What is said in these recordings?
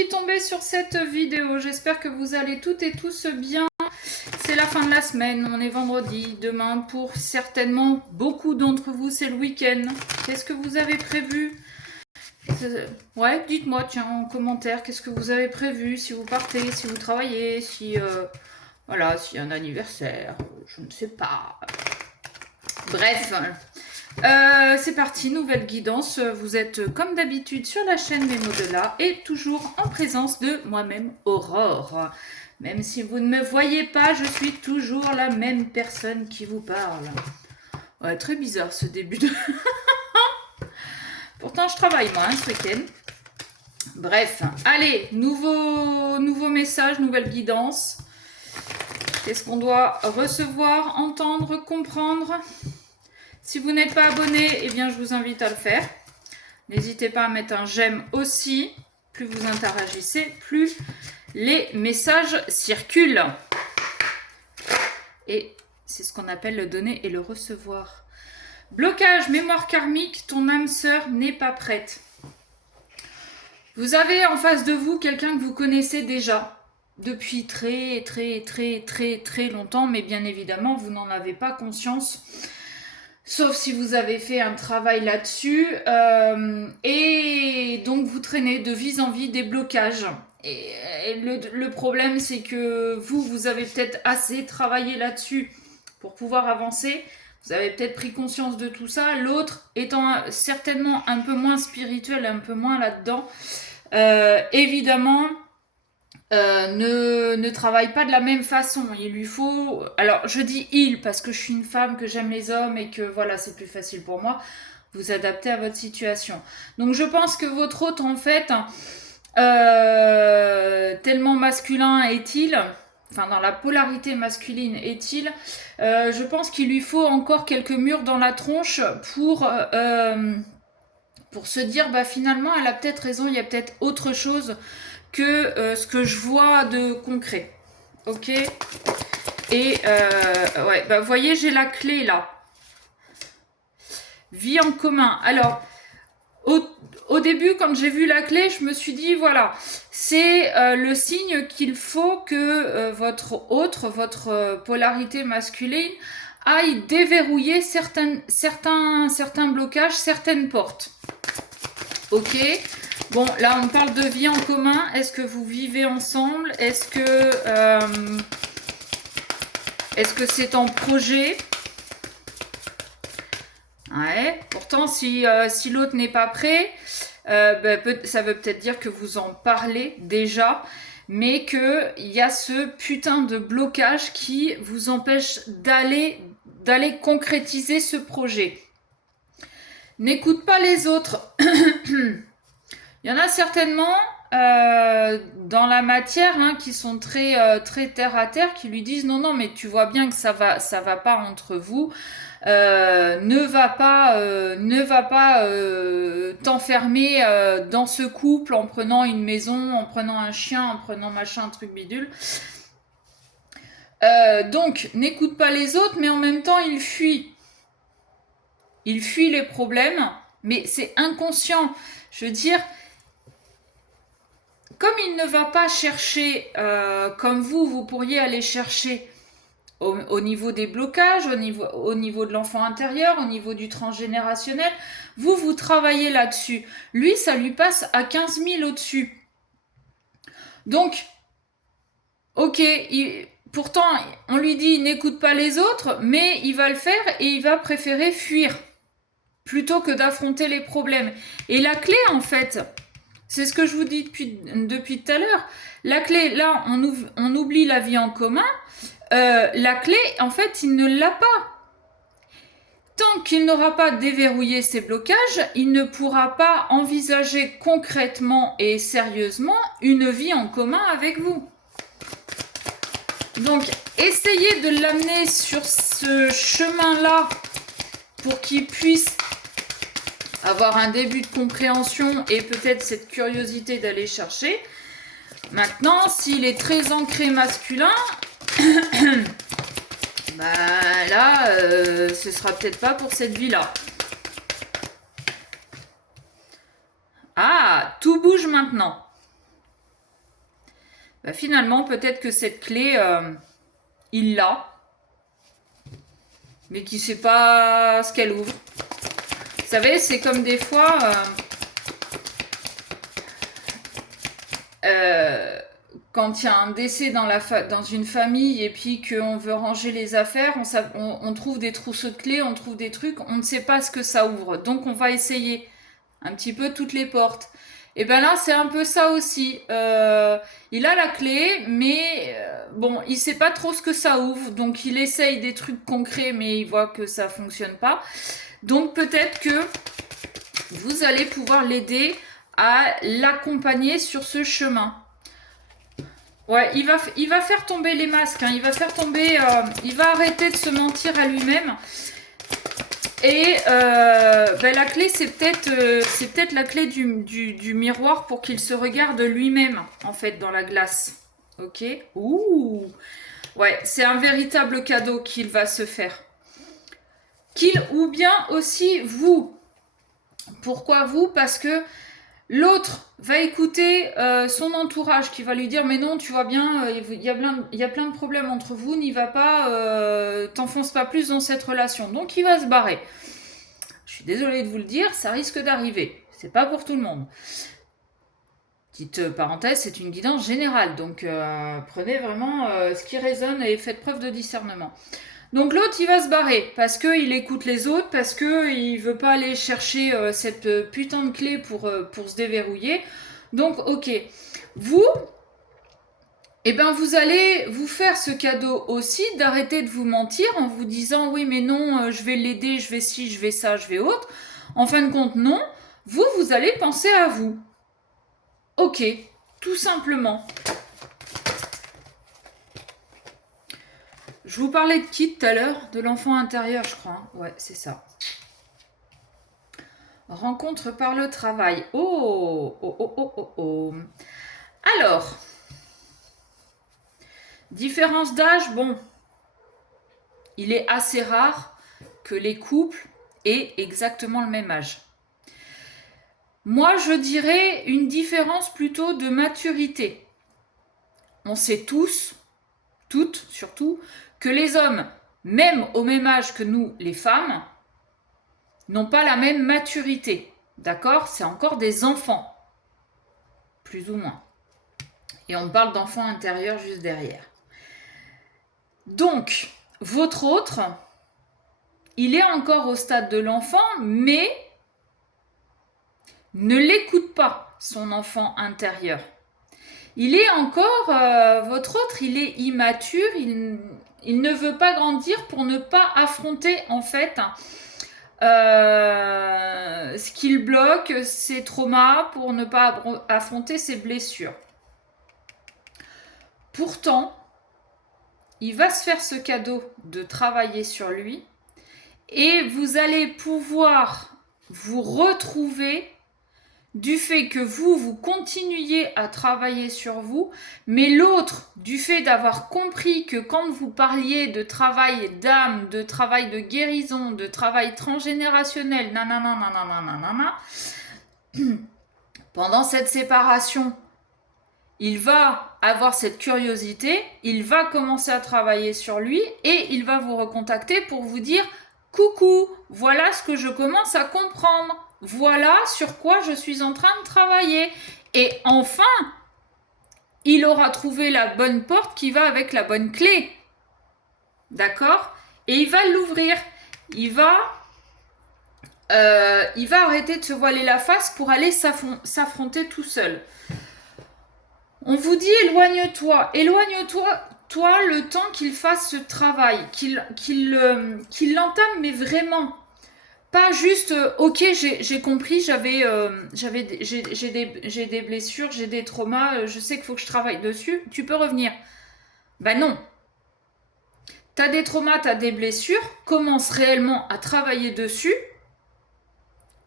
qui tombez sur cette vidéo. J'espère que vous allez toutes et tous bien. C'est la fin de la semaine, on est vendredi. Demain, pour certainement beaucoup d'entre vous, c'est le week-end. Qu'est-ce que vous avez prévu? Ouais, dites-moi, tiens, en commentaire, qu'est-ce que vous avez prévu? Si vous partez, si vous travaillez, si... voilà, s'il y a un anniversaire, je ne sais pas. Bref, c'est parti, nouvelle guidance. Vous êtes comme d'habitude sur la chaîne Mes mots de là et toujours en présence de moi-même, Aurore. Même si vous ne me voyez pas, je suis toujours la même personne qui vous parle. Ouais, très bizarre ce début de... Pourtant, je travaille moi ce week-end. Bref, allez, nouveau message, nouvelle guidance. Qu'est-ce qu'on doit recevoir, entendre, comprendre? Si vous n'êtes pas abonné, eh bien, je vous invite à le faire. N'hésitez pas à mettre un j'aime aussi. Plus vous interagissez, plus les messages circulent. Et c'est ce qu'on appelle le donner et le recevoir. Blocage, mémoire karmique, ton âme sœur n'est pas prête. Vous avez en face de vous quelqu'un que vous connaissez déjà depuis très longtemps, mais bien évidemment, vous n'en avez pas conscience. Sauf si vous avez fait un travail là-dessus. Et donc, vous traînez de vie en vie des blocages. Et le problème, c'est que vous avez peut-être assez travaillé là-dessus pour pouvoir avancer. Vous avez peut-être pris conscience de tout ça. L'autre étant certainement un peu moins spirituel, un peu moins là-dedans. Évidemment... ne travaille pas de la même façon. Il lui faut... Alors, je dis il parce que je suis une femme, que j'aime les hommes et que voilà, c'est plus facile pour moi. Vous adaptez à votre situation. Donc, je pense que votre hôte, en fait, tellement masculin est-il, enfin, dans la polarité masculine est-il, je pense qu'il lui faut encore quelques murs dans la tronche pour se dire, bah, finalement, elle a peut-être raison, il y a peut-être autre chose que ce que je vois de concret. Ok. Et ouais, bah vous voyez, j'ai la clé là. Vie en commun. Alors, au début, quand j'ai vu la clé, je me suis dit, voilà, c'est le signe qu'il faut que votre polarité masculine aille déverrouiller certains blocages, certaines portes. Ok. Bon, là, on parle de vie en commun. Est-ce que vous vivez ensemble? Est-ce que c'est en projet? Ouais. Pourtant, si l'autre n'est pas prêt, ça veut peut-être dire que vous en parlez déjà, mais qu'il y a ce putain de blocage qui vous empêche d'aller concrétiser ce projet. N'écoute pas les autres. Il y en a certainement dans la matière qui sont très terre à terre, qui lui disent non, mais tu vois bien que ça va pas entre vous. Ne va pas t'enfermer dans ce couple en prenant une maison, en prenant un chien, en prenant machin, un truc bidule. Donc, n'écoute pas les autres, mais en même temps, il fuit. Il fuit les problèmes, mais c'est inconscient. Je veux dire... Comme il ne va pas chercher, comme vous pourriez aller chercher au niveau des blocages, au niveau de l'enfant intérieur, au niveau du transgénérationnel, vous travaillez là-dessus. Lui, ça lui passe à 15 000 au-dessus. Donc, ok, pourtant, on lui dit n'écoute pas les autres, mais il va le faire et il va préférer fuir plutôt que d'affronter les problèmes. Et la clé, en fait... C'est ce que je vous dis depuis tout à l'heure. La clé, là, on oublie la vie en commun. La clé, en fait, il ne l'a pas. Tant qu'il n'aura pas déverrouillé ses blocages, il ne pourra pas envisager concrètement et sérieusement une vie en commun avec vous. Donc, essayez de l'amener sur ce chemin-là pour qu'il puisse avoir un début de compréhension et peut-être cette curiosité d'aller chercher. Maintenant, s'il est très ancré masculin, bah là, ce sera peut-être pas pour cette vie-là. Ah, tout bouge maintenant. Bah, finalement, peut-être que cette clé, il l'a, mais qu'il ne sait pas ce qu'elle ouvre. Vous savez, c'est comme des fois, quand il y a un décès dans une famille et puis qu'on veut ranger les affaires, on trouve des trousseaux de clés, on trouve des trucs, on ne sait pas ce que ça ouvre. Donc on va essayer un petit peu toutes les portes. Et ben là, c'est un peu ça aussi. Il a la clé, mais bon, il sait pas trop ce que ça ouvre. Donc il essaye des trucs concrets, mais il voit que ça fonctionne pas. Donc peut-être que vous allez pouvoir l'aider à l'accompagner sur ce chemin. Ouais, il va faire tomber les masques, hein. Il va faire tomber, il va arrêter de se mentir à lui-même. Et ben, la clé, c'est peut-être la clé du miroir pour qu'il se regarde lui-même, en fait, dans la glace. Ok. Ouh. Ouais, c'est un véritable cadeau qu'il va se faire. Ou bien aussi vous. Pourquoi vous? Parce que l'autre va écouter son entourage qui va lui dire mais non, tu vois bien, il y a plein de problèmes entre vous, n'y va pas, t'enfonce pas plus dans cette relation. Donc il va se barrer. Je suis désolée de vous le dire, ça risque d'arriver. C'est pas pour tout le monde. Petite parenthèse, c'est une guidance générale, donc prenez vraiment ce qui résonne et faites preuve de discernement. Donc l'autre, il va se barrer parce qu'il écoute les autres, parce qu'il ne veut pas aller chercher cette putain de clé pour se déverrouiller. Donc ok, vous, eh ben, vous allez vous faire ce cadeau aussi d'arrêter de vous mentir en vous disant oui mais non, je vais l'aider, je vais ci, je vais ça, je vais autre. En fin de compte, non. Vous allez penser à vous. Ok, tout simplement. Je vous parlais de qui tout à l'heure? De l'enfant intérieur, je crois. Ouais, c'est ça. Rencontre par le travail. Oh, oh, oh, oh, oh, oh. Alors, différence d'âge, bon, il est assez rare que les couples aient exactement le même âge. Moi, je dirais une différence plutôt de maturité. On sait tous, toutes surtout, que les hommes, même au même âge que nous, les femmes, n'ont pas la même maturité. D'accord? C'est encore des enfants. Plus ou moins. Et on parle d'enfants intérieurs juste derrière. Donc, votre autre, il est encore au stade de l'enfant, mais ne l'écoute pas, son enfant intérieur. Il est encore, votre autre, il est immature, il ne veut pas grandir pour ne pas affronter, en fait, ce qu'il bloque, ses traumas, pour ne pas affronter ses blessures. Pourtant, il va se faire ce cadeau de travailler sur lui et vous allez pouvoir vous retrouver du fait que vous continuiez à travailler sur vous, mais l'autre, du fait d'avoir compris que quand vous parliez de travail d'âme, de travail de guérison, de travail transgénérationnel, pendant cette séparation, il va avoir cette curiosité, il va commencer à travailler sur lui et il va vous recontacter pour vous dire « Coucou, voilà ce que je commence à comprendre. Voilà sur quoi je suis en train de travailler. » Et enfin, il aura trouvé la bonne porte qui va avec la bonne clé. D'accord? Et il va l'ouvrir. Il va arrêter de se voiler la face pour aller s'affronter tout seul. On vous dit éloigne-toi toi le temps qu'il fasse ce travail, qu'il l'entame, mais vraiment. Pas juste, ok, j'ai compris, j'ai des blessures, j'ai des traumas, je sais qu'il faut que je travaille dessus, tu peux revenir. Ben non. T'as des traumas, t'as des blessures, commence réellement à travailler dessus,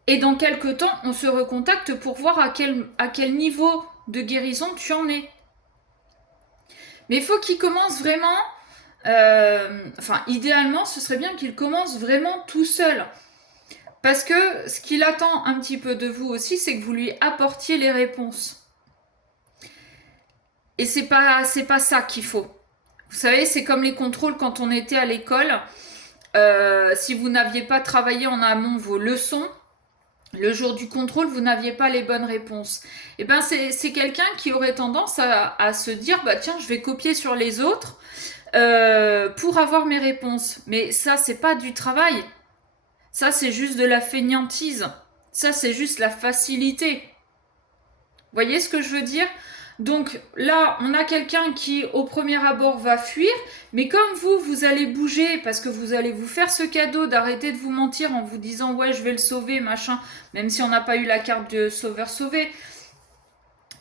et dans quelques temps, on se recontacte pour voir à quel niveau de guérison tu en es. Mais il faut qu'il commence vraiment, idéalement, ce serait bien qu'il commence vraiment tout seul. Parce que ce qu'il attend un petit peu de vous aussi, c'est que vous lui apportiez les réponses. Et c'est pas ça qu'il faut. Vous savez, c'est comme les contrôles quand on était à l'école. Si vous n'aviez pas travaillé en amont vos leçons, le jour du contrôle, vous n'aviez pas les bonnes réponses. Et ben c'est quelqu'un qui aurait tendance à se dire, bah tiens, je vais copier sur les autres pour avoir mes réponses. Mais ça, c'est pas du travail. Ça, c'est juste de la fainéantise. Ça, c'est juste la facilité. Vous voyez ce que je veux dire? Donc là, on a quelqu'un qui, au premier abord, va fuir, mais comme vous, vous allez bouger parce que vous allez vous faire ce cadeau d'arrêter de vous mentir en vous disant ouais, je vais le sauver, machin, même si on n'a pas eu la carte de sauveur sauvé.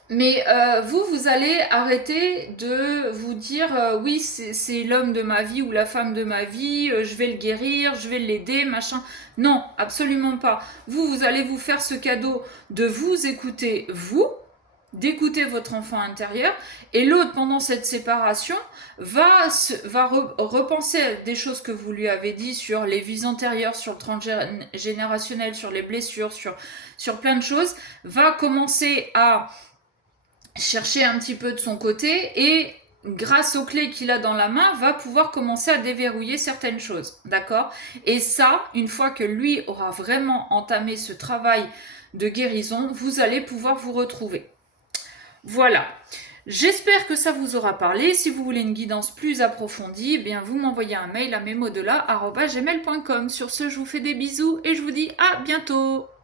Mais vous allez arrêter de vous dire oui, c'est l'homme de ma vie ou la femme de ma vie, je vais le guérir, je vais l'aider, machin. Non, absolument pas. Vous allez vous faire ce cadeau de vous écouter, vous, d'écouter votre enfant intérieur, et l'autre, pendant cette séparation, va repenser à des choses que vous lui avez dit sur les vies antérieures, sur le transgénérationnel, sur les blessures, sur plein de choses, va commencer à chercher un petit peu de son côté et grâce aux clés qu'il a dans la main, va pouvoir commencer à déverrouiller certaines choses. D'accord? Et ça, une fois que lui aura vraiment entamé ce travail de guérison, vous allez pouvoir vous retrouver. Voilà. J'espère que ça vous aura parlé. Si vous voulez une guidance plus approfondie, eh bien vous m'envoyez un mail à memodelà@gmail.com. Sur ce, je vous fais des bisous et je vous dis à bientôt.